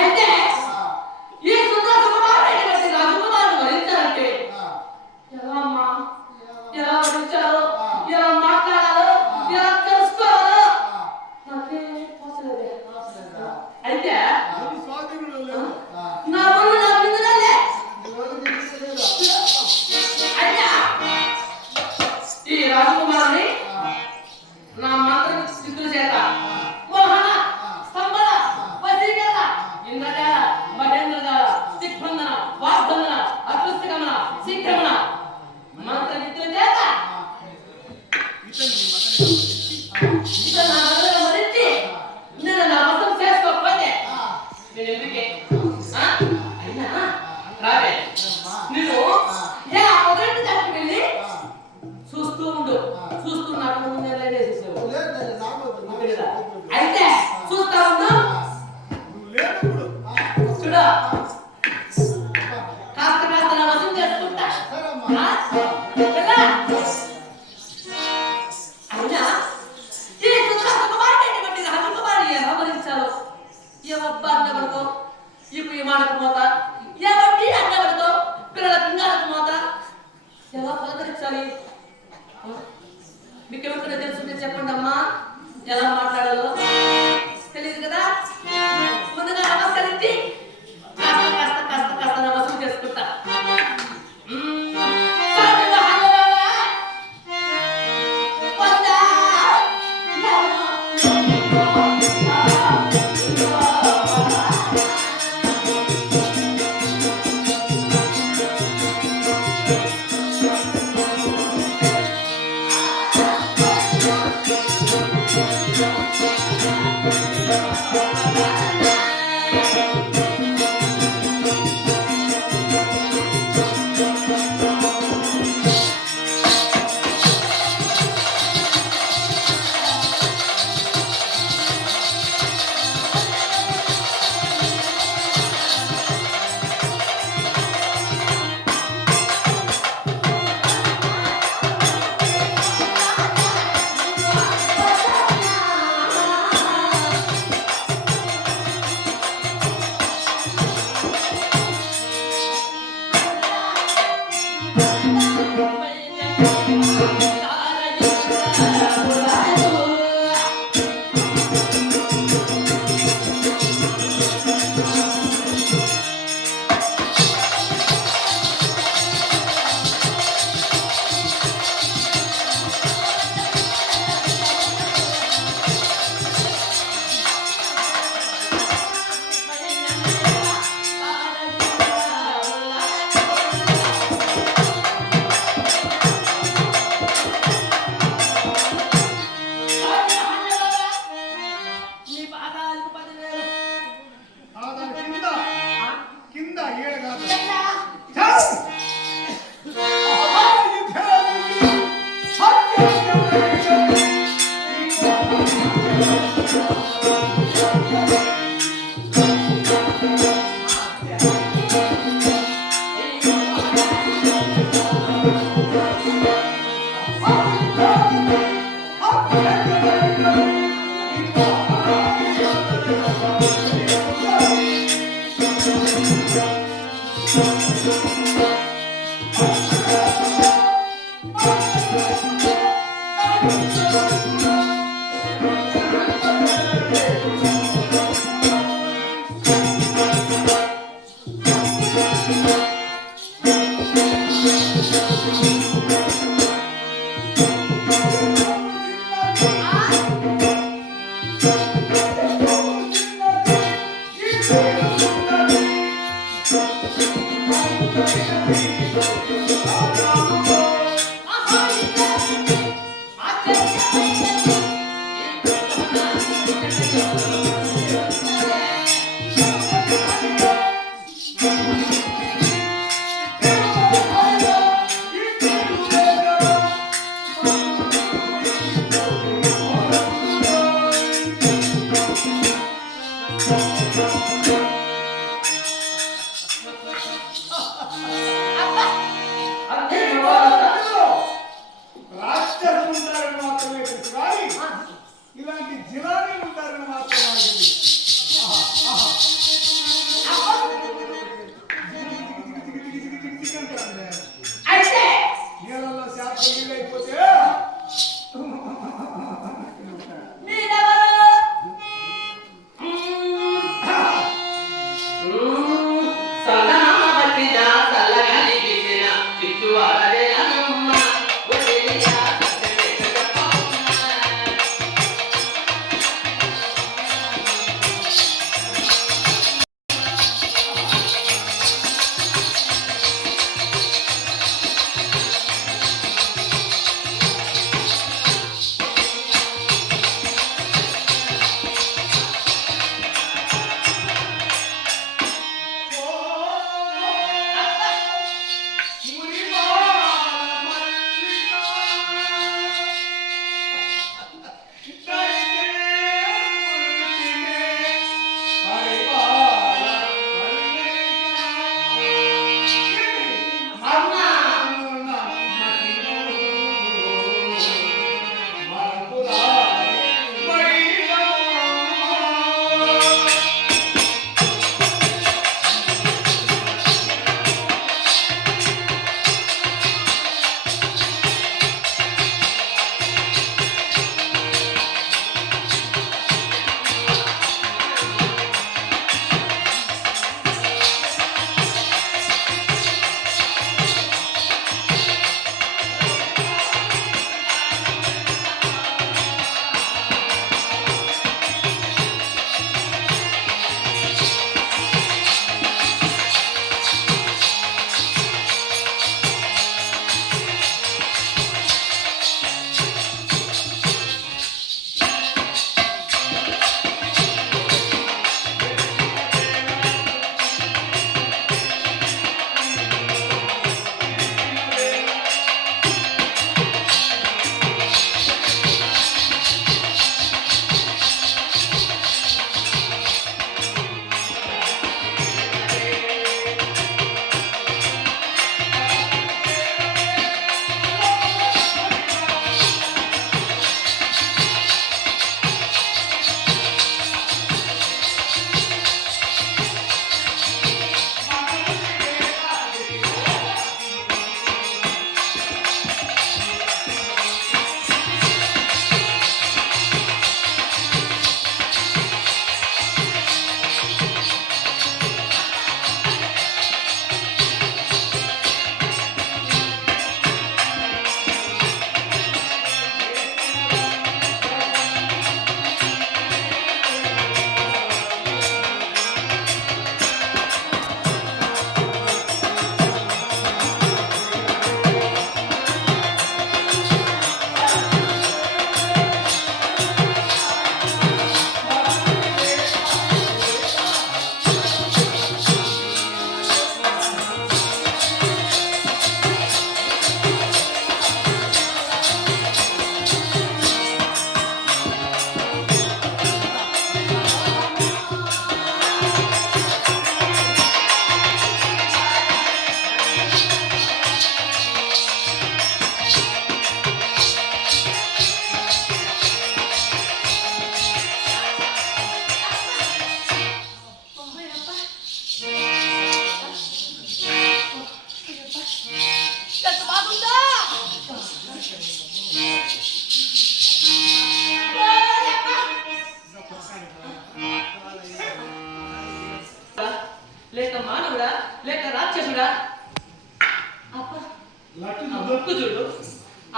అయితే ఈ సుందర సుకుమారుడైనటువంటి రాజకుమారుని వరించాలంటే ఎలా అమ్మా, ఎలా వరించాలో, ఎలా మాట్లాడాలో, ఎలా తెలుసుకోవాలో నాకే తోచలేదే. అయితే నా ఊరు నా బిందులే. అయితే ఈ రాజకుమారుని నా మంత్ర సిద్ధుల చేత మోహన స్తంభన వశీకరణ ఇంద్రజాల మహేంద్రజాల దిగ్బంధన వాగ్బంధన అదృష్టగమన శీఘ్రమణ మంత్ర విద్యుల చేత మరించి నేను నా వశం చేసుకోకపోతే నేను ఎందుకే అయినా రావే నేను ఒకటి దానికి వెళ్ళి చూస్తూ ఉండు. చూస్తూ నాకు ముందు అయితే చూస్తా ఉండు. చూడు కాస్త కాస్త నా వశం చేసుకుంటా. అయినా ఈ సుకుమారుడైనటువంటి రాజకుమారి ఎలా భరించాలో, ఎవబ్బ అన్నబడతో ఇప్పుడు ఈ మాటకు మోత, ఎవరి అన్నబడతో పిల్లల పింగాలకు మోత ఎలా పలకరించాలి? మీకు ఎవరికైనా తెలుసుంటే చెప్పండి అమ్మా, ఎలా మాట్లాడాలో తెలియదు కదా. ముందుగా నమస్కరించి కాస్త కాస్త కాస్త కాస్త నమస్కారం చేసుకుంటా. ఇలాంటి జిలానీ ఉంటారని మాత్రం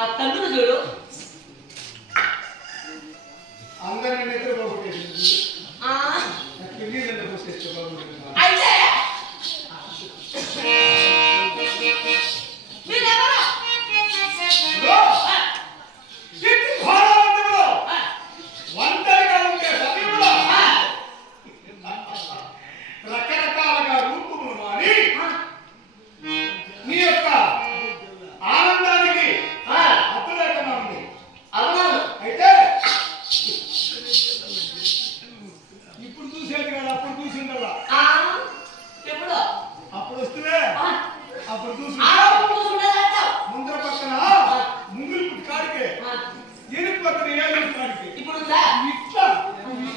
ఆ కన్నులు చూడు అందరినీ నిద్రపోగొట్టేసింది. ఆ నీళ్ళ పోసేస్తే బాగుంటుంది. అయితే మీరెవరు? ఒంటరిగా ఉండే సమయంలో రకరకాలుగా రూపములు మారి నీ యొక్క ఆనందానికి అతులేకగా ఉంది. అవును. అయితే ఇప్పుడు చూసేది కదా, అప్పుడు చూసిందల్లా. ఎప్పుడు అప్పుడు వస్తువే, అప్పుడు ముందర పక్కన ముంగులు పుట్టి కాడికే, ఎరుపు పక్కన ఏడు కాడికే. ఇప్పుడు ఇట్లా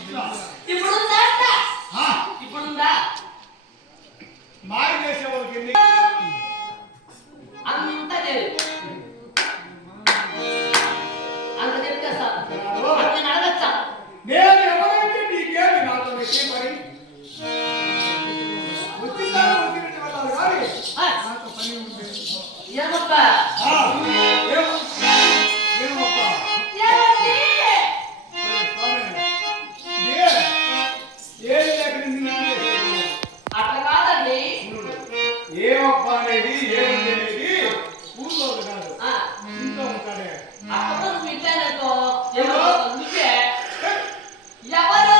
ఇట్లా ఇప్పుడుందా మాయ చేసే వాళ్ళకి ఎన్ని అంత లేదు. అంత చెప్పేస్తా నేను అడగచ్చా? నేను ఎవరైతే నీకేమి నాతో నెక్కే పని వచ్చిందా వచ్చినట్టు వెళ్ళాలి కానీ నాతో పని ఉంది. ఏమప్ప ఏమప్ప ఏది లేక అట్లా కాదండి. ఏమప్ప అనేది ఏముంది అనేది ఊళ్ళో కాదు, ఇంట్లో ఉంటాడే. అప్పుడు నువ్వు ఇంటాననుకో నువ్వే ఎవరు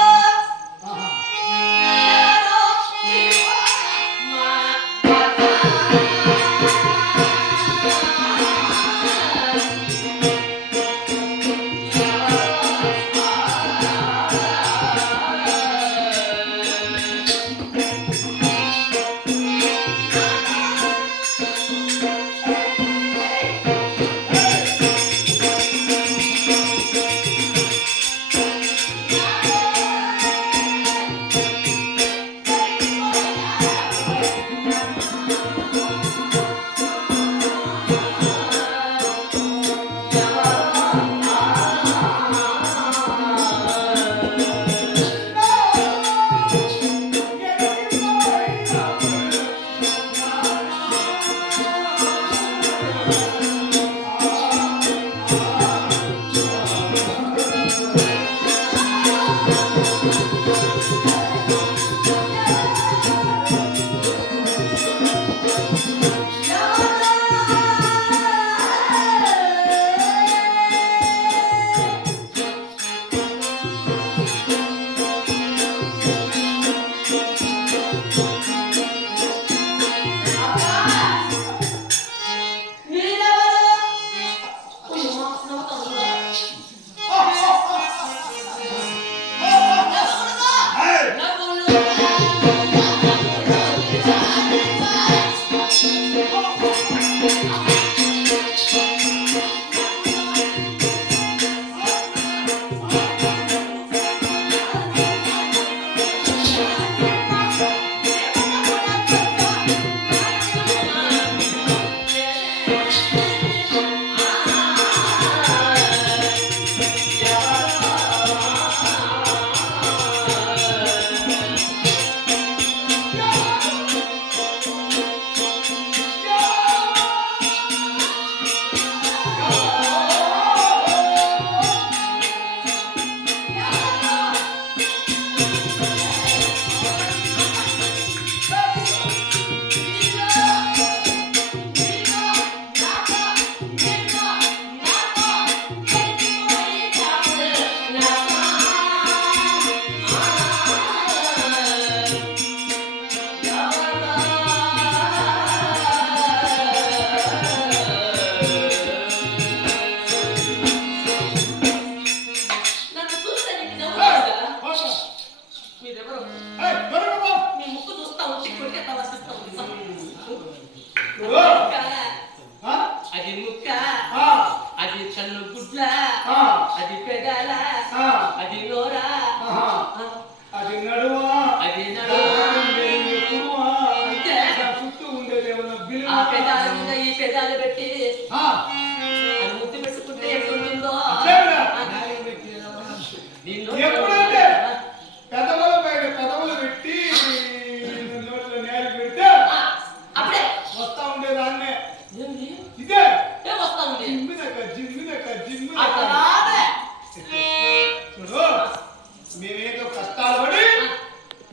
ఇంట్లో కష్టాలు పడి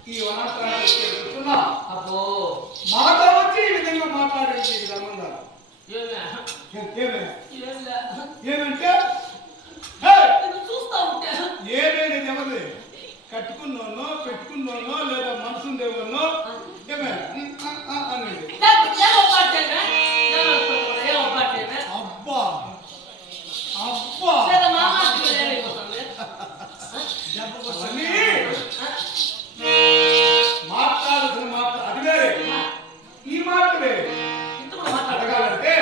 ఈ వనాంతరాన్ని చేరుతున్నా. అబ్బో మాతో వచ్చి ఈ విధంగా మాట్లాడేది నీకు సంబంధాలు ఏమంటే చూస్తా ఉంటే ఏమేది ఎవరి కట్టుకున్నోనో పెట్టుకున్నోనో లేదా మనసుండేవానో ఏమే అనేది అబ్బా అబ్బా అని మాట్లాడాల్సిన మాట అది వేరే ఈ మాట వేరే అడగాలంటే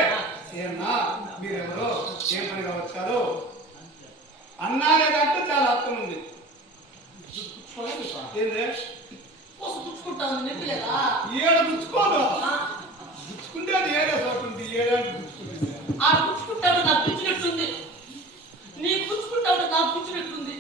ఏమన్నా మీరెవరో ఏం పనిగా వచ్చారు అన్నానే దాంట్లో చాలా అర్థం ఉంది. ఏందే ఏడ గుచ్చుకోదు గుచ్చుకుంటే అది ఏడే చోటు ఉంది ఏడాది గుచ్చుకుంటుంది ఆ గుచ్చుకుంటాడు నాకు గుచ్చినట్టుంది నీ గుచ్చుకుంటాడు నాకు గుచ్చినట్టుంది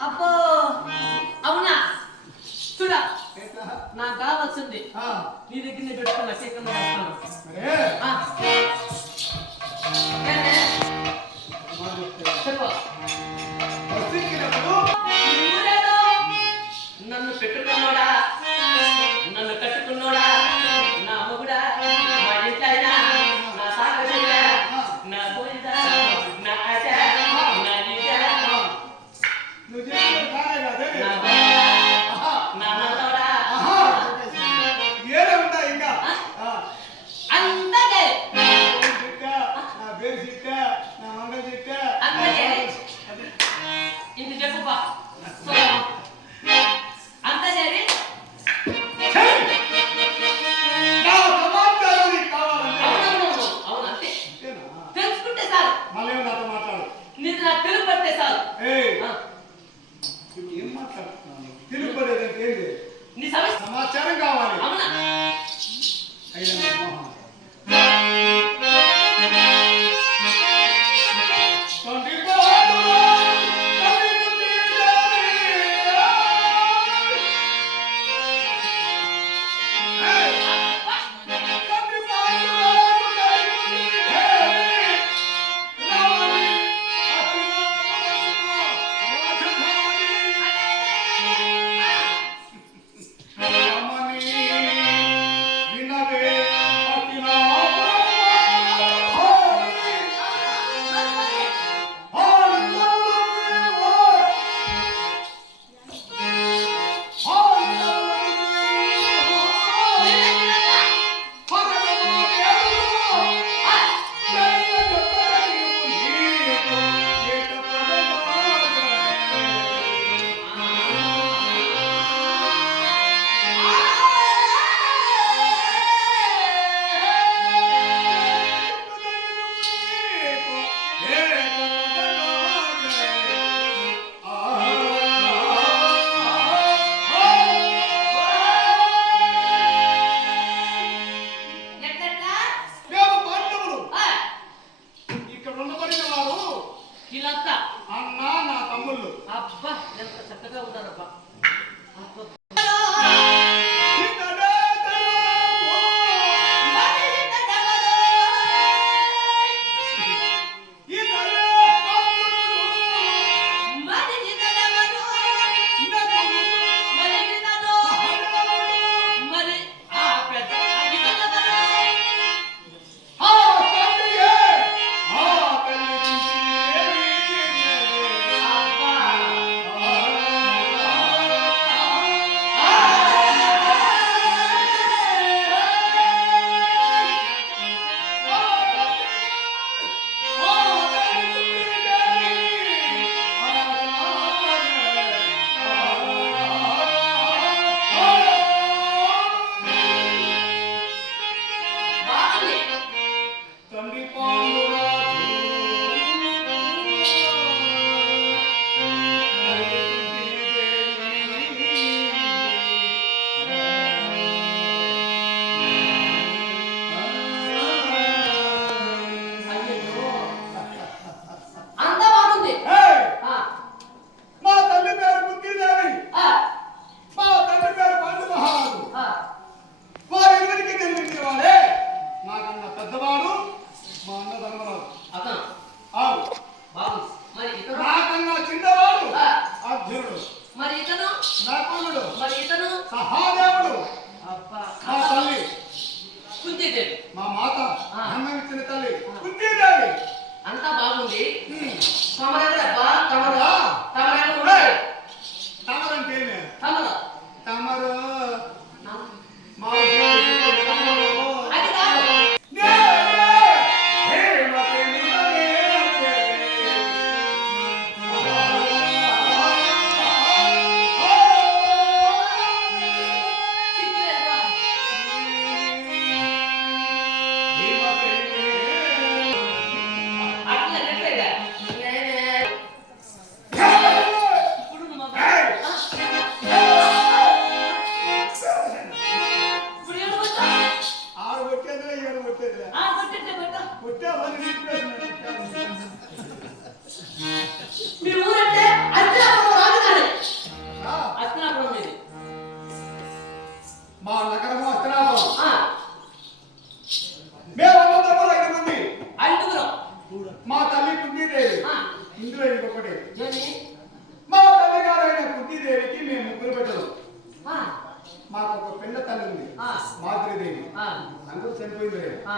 అబ్బో అవునా చూడ నాకు కావాల్సింది నీ దగ్గర పెట్టుకున్నా చీకట్లో చెప్పు నన్ను పెట్టుకున్నాడా నన్ను కట్టుకున్నాడా నా మొగుడా మా ఇంట్లో నా సాగ నా బోయిద నా అజ నా నిజ మా మాత ఆ. అన్నం ఇచ్చిన తల్లి కుంతీదేవి. అంతా బాగుంది. ఉమ్. తమరెవరబ్బా? తమరు ఆ. తమరెవరు ఉన్నారు? తమరంటే ఏమి? తమరు తమరు మా అది కాదు. సిగ్గులేదురా? అట్లా చెప్పేదా? ఇప్పుడు నువ్వు ఇప్పుడు ఏం కొట్టావు? ఆరు కొట్టేదిలే, ఏడు కొట్టేదిలే. కొట్టింటే కొట్టు. కొట్టావని నిలిపేసినాడు. మీ ఊరంటే అస్తినాపురం రాజధాని. ఆ, అస్తినాపురం మీది. మా నగరము అస్తినాపురం. ఆ, మేము 100 మంది. ఐదుగురం. మా తల్లి కుంతీదేవి. ఆ, ఇందులో ఇంకొకటి. ఏమి? మా తల్లి గారైన కుంతీదేవికి మేము ముగ్గురు బిడ్డలు. ఆ, మాకు ఒక పిల్ల తల్లి ఉంది, ఆ, మాతృదేవి. ఆ, అందరూ చనిపోయింది. ఆ.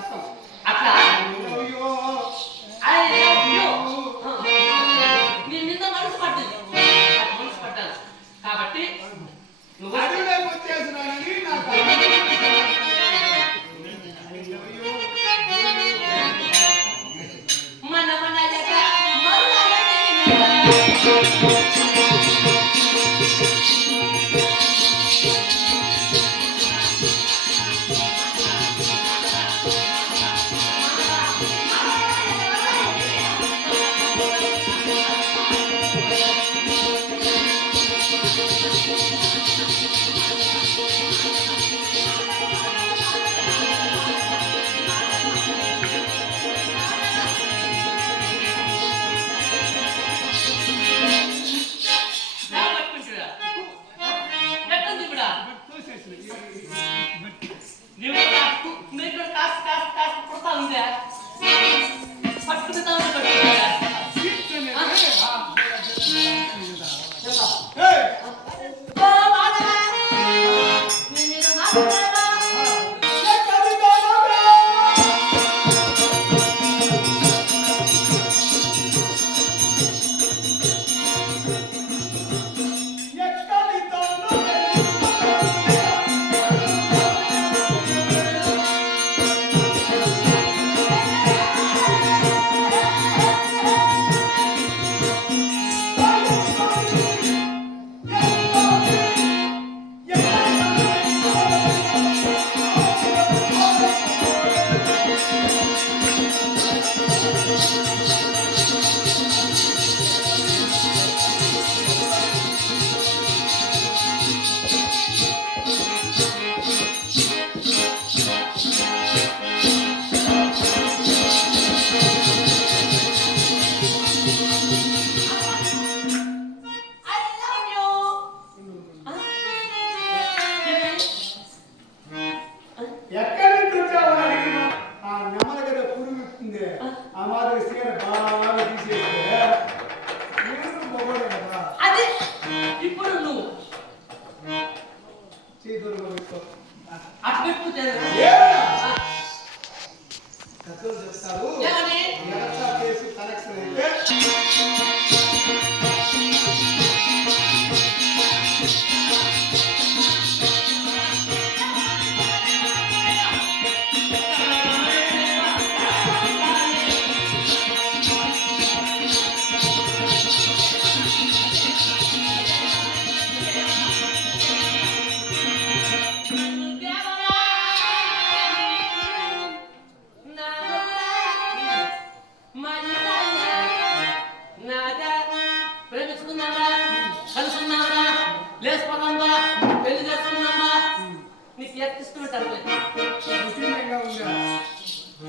అర్థం. అట్లా అయ్యో I love you. నీ మీద మనసు పట్టింది మనసు పట్టాను కాబట్టి నువ్వు అడవిలోకి వచ్చేసినానని నాకు మన దగ్గర ఎక్కడి నుంచి వచ్చావు అని అడిగినా ఆ నెమ్మది కదా పురుగు ఇస్తుంది ఆ మాదిరి సీర బాగా తీసేస్తే మొగోడే కదా అదే ఇప్పుడు నువ్వు చేతులు పెట్టుకో అటు పెట్టుకుంటే కథలు చెప్తారు ఏమని ఎలక్షన్ కేసు కలెక్షన్ అయితే ముఖ్యంగా ఉందా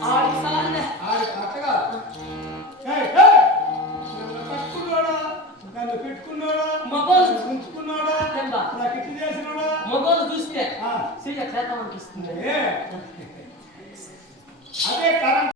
ఆడి కరెక్ట్గా నన్ను పెట్టుకున్నాడా ఉంచుకున్నాడా నాకు ఇట్లు చేసినాడా మగోళ్ళు చూస్తే సీరియా చేద్దాం అనిపిస్తుంది అదే కరెంట్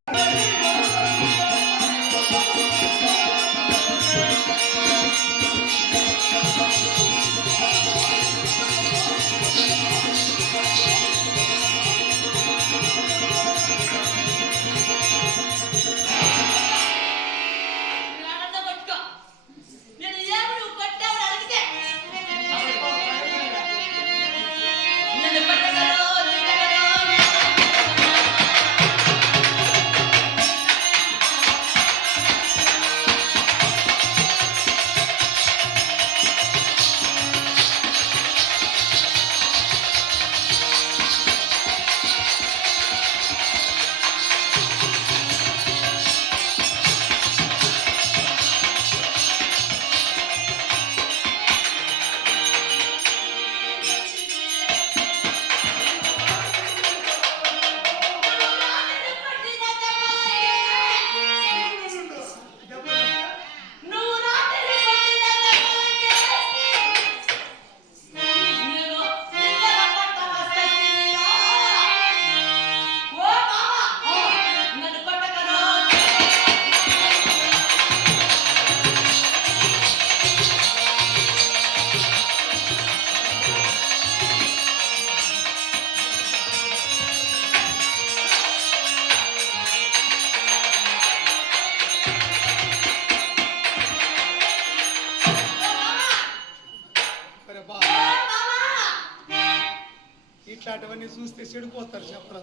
చూస్తే చెడిపోతారు చెప్పరా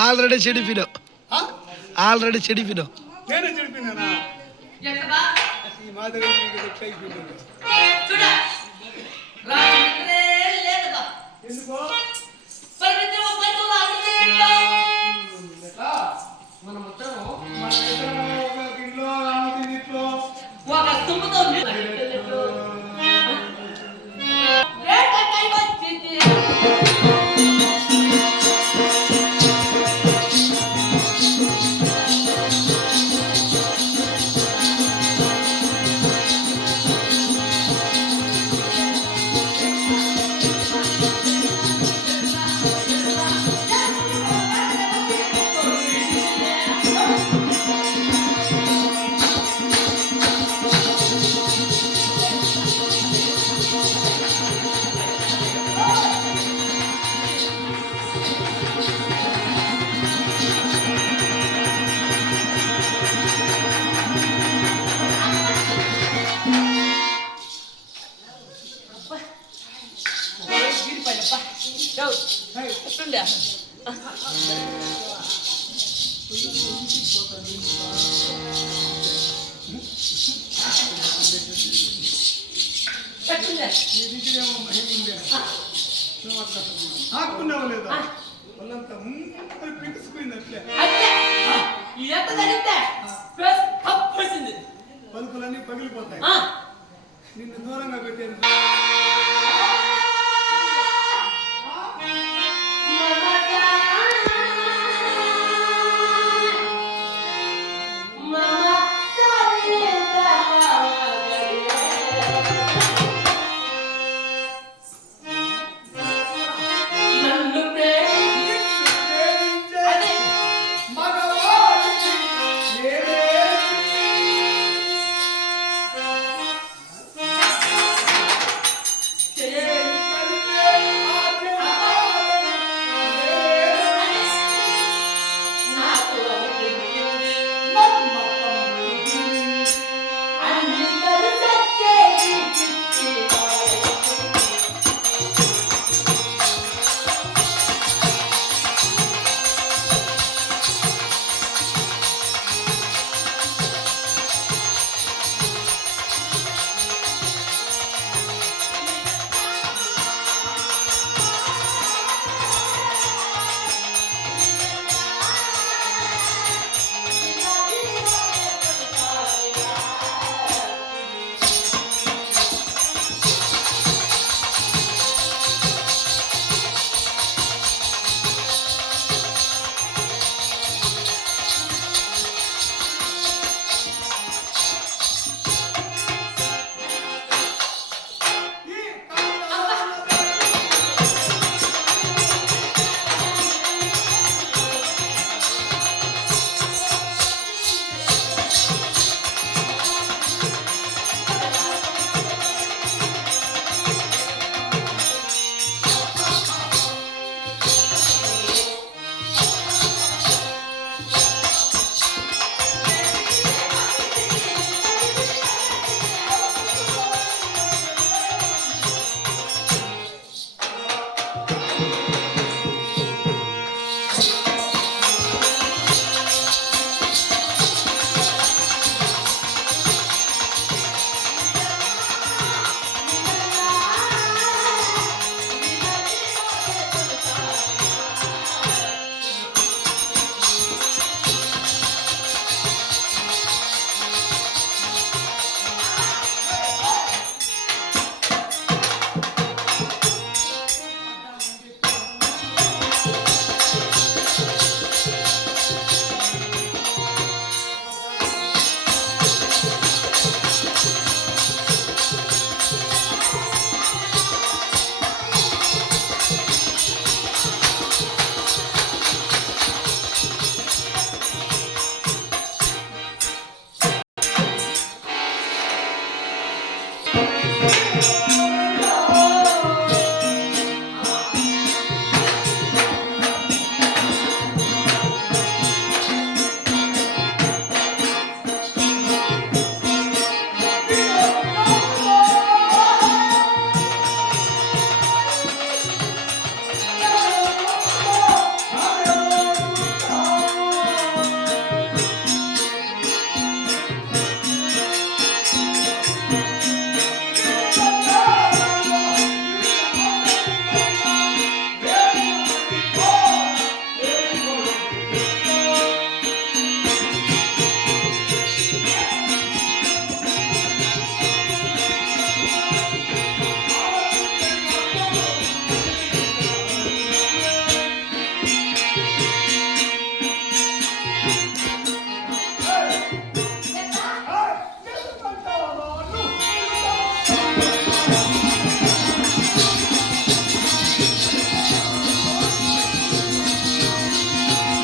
ఆల్రెడీ చెడిపినావు నేనే చెడిపోయినా ఎక్కడా ఈ మాదిరి అయిపోయింది చూడ రాత్రి లేదుగా ఎందుకో పరిమితం పైతులు అడిగేట మన మొత్తము మన ఇద్దరము ఒక ఇంట్లో ఇంట్లో ఒక తుమ్ముతో రేట కై వచ్చింది ఎట్లుండే ఎట్లుండే ఇదికేమో మహిమ ఉండే ఆకున్నావు లేదా వాళ్ళంతా పిలిచిపోయింది అట్లే అంటే ఎంత జరిగితే ఫేస్ కప్పేసింది పలుకులన్నీ పగిలిపోతాయి నిన్ను దూరంగా పెట్టారు